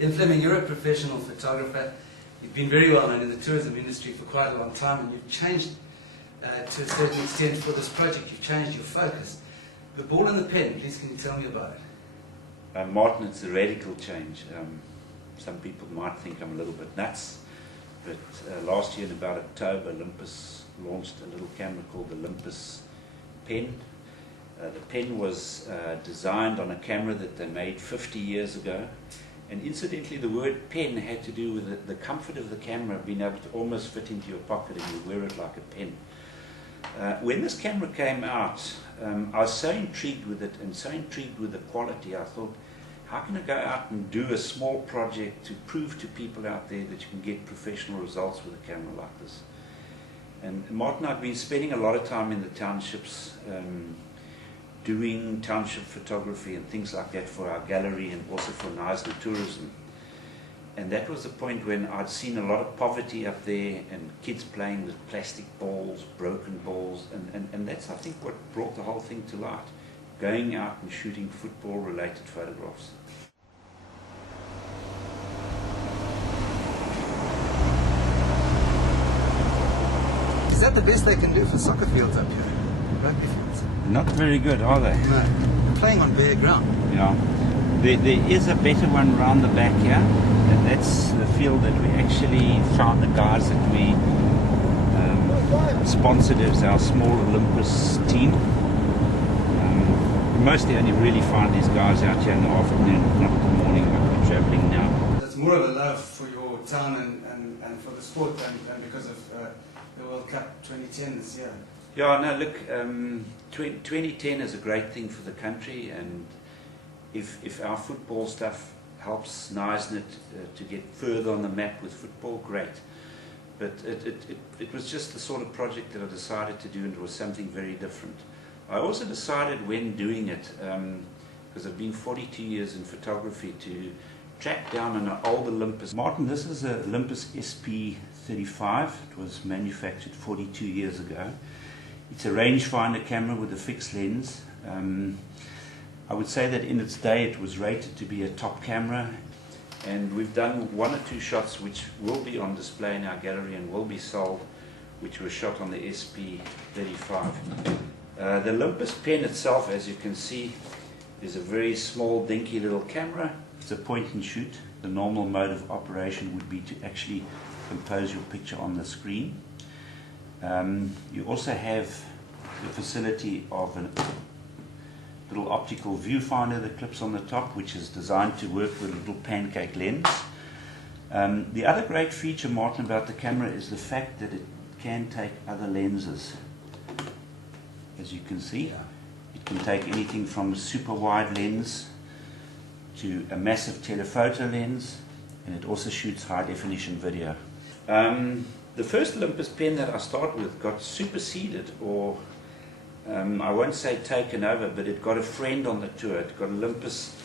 In Fleming, you're a professional photographer. You've been very well known in the tourism industry for quite a long time, and you've changed to a certain extent for this project. You've changed your focus. The ball and the pen, please can you tell me about it? Martin, it's a radical change. Some people might think I'm a little bit nuts, but last year in about October, Olympus launched a little camera called the Olympus pen. The pen was designed on a camera that they made 50 years ago. And incidentally, the word pen had to do with the comfort of the camera being able to almost fit into your pocket and you wear it like a pen. When this camera came out, I was so intrigued with it and so intrigued with the quality. I thought, how can I go out and do a small project to prove to people out there that you can get professional results with a camera like this? And Martin, I've been spending a lot of time in the townships doing township photography and things like that for our gallery and also for Knysna tourism. And that was the point when I'd seen a lot of poverty up there and kids playing with plastic balls, broken balls, and that's I think what brought the whole thing to light, going out and shooting football related photographs. Is that the best they can do for soccer fields up here? Rugby fields? Not very good, are they? No. Playing on bare ground. Yeah. There is a better one round the back here, and that's the field that we actually found the guys that we sponsored as our small Olympus team. We mostly only really find these guys out here in the afternoon, not in the morning like we're travelling now. It's more of a love for your town and for the sport and because of the World Cup 2010 this year. Yeah, no, look, 2010 is a great thing for the country, and if our football stuff helps Knysna to get further on the map with football, great. But it was just the sort of project that I decided to do, and it was something very different. I also decided when doing it, because I've been 42 years in photography, to track down an old Olympus. Martin, this is an Olympus SP35. It was manufactured 42 years ago. It's a rangefinder camera with a fixed lens. I would say that in its day it was rated to be a top camera, and we've done one or two shots which will be on display in our gallery and will be sold, which were shot on the SP35. The Olympus pen itself, as you can see, is a very small dinky little camera. It's a point and shoot. The normal mode of operation would be to actually compose your picture on the screen. You also have the facility of a little optical viewfinder that clips on the top, which is designed to work with a little pancake lens. The other great feature, Martin, about the camera is the fact that it can take other lenses. As you can see, it can take anything from a super wide lens to a massive telephoto lens, and it also shoots high definition video. The first Olympus pen that I started with got superseded, or I won't say taken over, but it got a friend on the tour. It got Olympus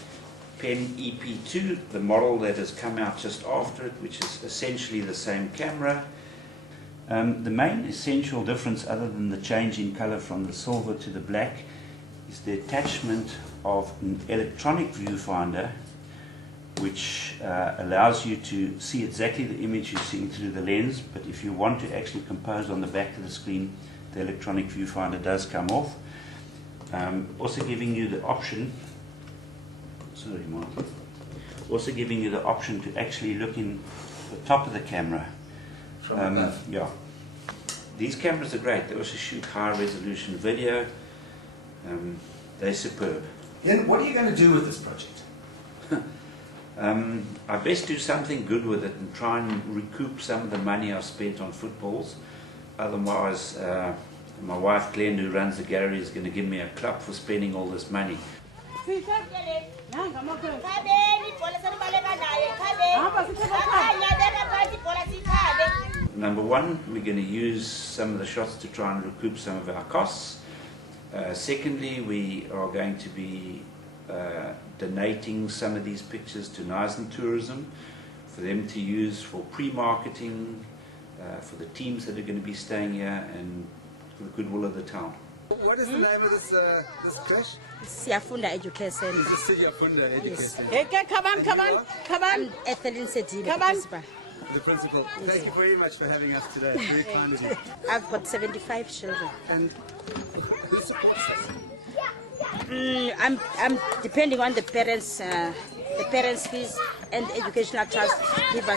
pen EP2, the model that has come out just after it, which is essentially the same camera. The main essential difference, other than the change in color from the silver to the black, is the attachment of an electronic viewfinder, which allows you to see exactly the image you're seeing through the lens, but if you want to actually compose on the back of the screen, the electronic viewfinder does come off. Also giving you the option, also giving you the option to actually look in the top of the camera. From above. Yeah. These cameras are great. They also shoot high resolution video. They're superb. Ian, what are you going to do with this project? I best do something good with it and try and recoup some of the money I've spent on footballs. Otherwise, my wife Glenn, who runs the gallery, is going to give me a club for spending all this money. Number one, we're going to use some of the shots to try and recoup some of our costs. Secondly, we are going to be donating some of these pictures to Knysna Tourism for them to use for pre-marketing, for the teams that are going to be staying here, and for the goodwill of the town. What is the name of this creche? Siyafunda Education. It's the Siyafunda Education. Hey, come on. I'm Ethelyn Sediba. Come on. The principal. Thank you very much for having us today. Very kind of you. I've got 75 children. And who supports us? I'm depending on the parents' fees, and the educational trust take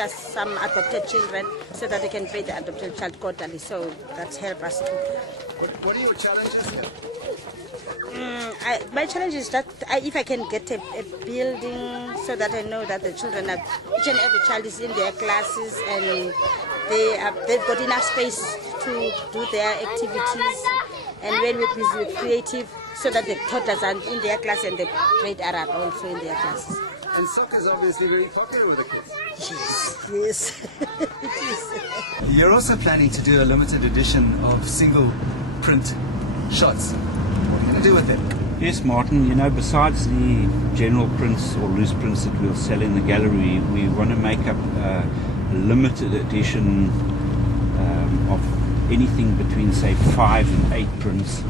us some adopted children so that they can pay the adopted child quarterly. So that's help us too. What are your challenges here? My challenge is that if I can get a building so that I know that the children have, each and every child is in their classes and they've got enough space to do their activities, and when we're busy with creative, so that the toddlers are in their class and the grade are also in their classes. And soccer is obviously very popular with the kids. Yes, it is. You're also planning to do a limited edition of single print shots. What are you going to do with them? Yes, Martin, you know, besides the general prints or loose prints that we'll sell in the gallery, we want to make up a limited edition of anything between, say, 5 and 8 prints.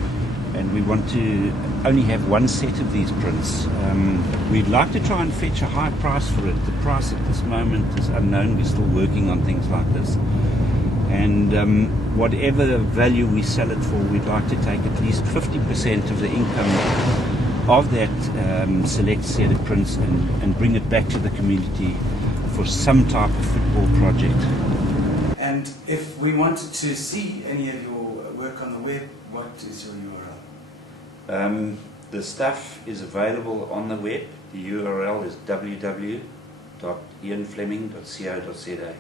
And we want to only have one set of these prints. We'd like to try and fetch a high price for it. The price at this moment is unknown. We're still working on things like this. And whatever value we sell it for, we'd like to take at least 50% of the income of that select set of prints and bring it back to the community for some type of football project. And if we wanted to see any of your work on the web, what is your URL? The stuff is available on the web. The URL is www.ianfleming.co.za.